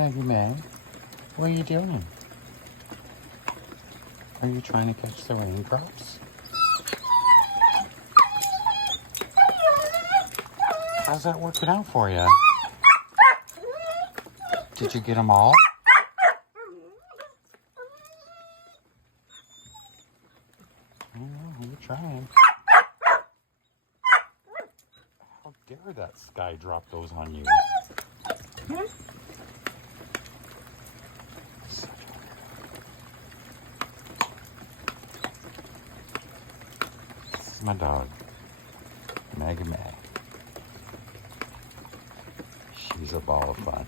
Maggie May, what are you doing? Are you trying to catch the raindrops? How's that working out for you? Did you get them all? I don't know, you're trying. How dare that sky drop those on you? This is my dog, Maggie May. She's a ball of fun.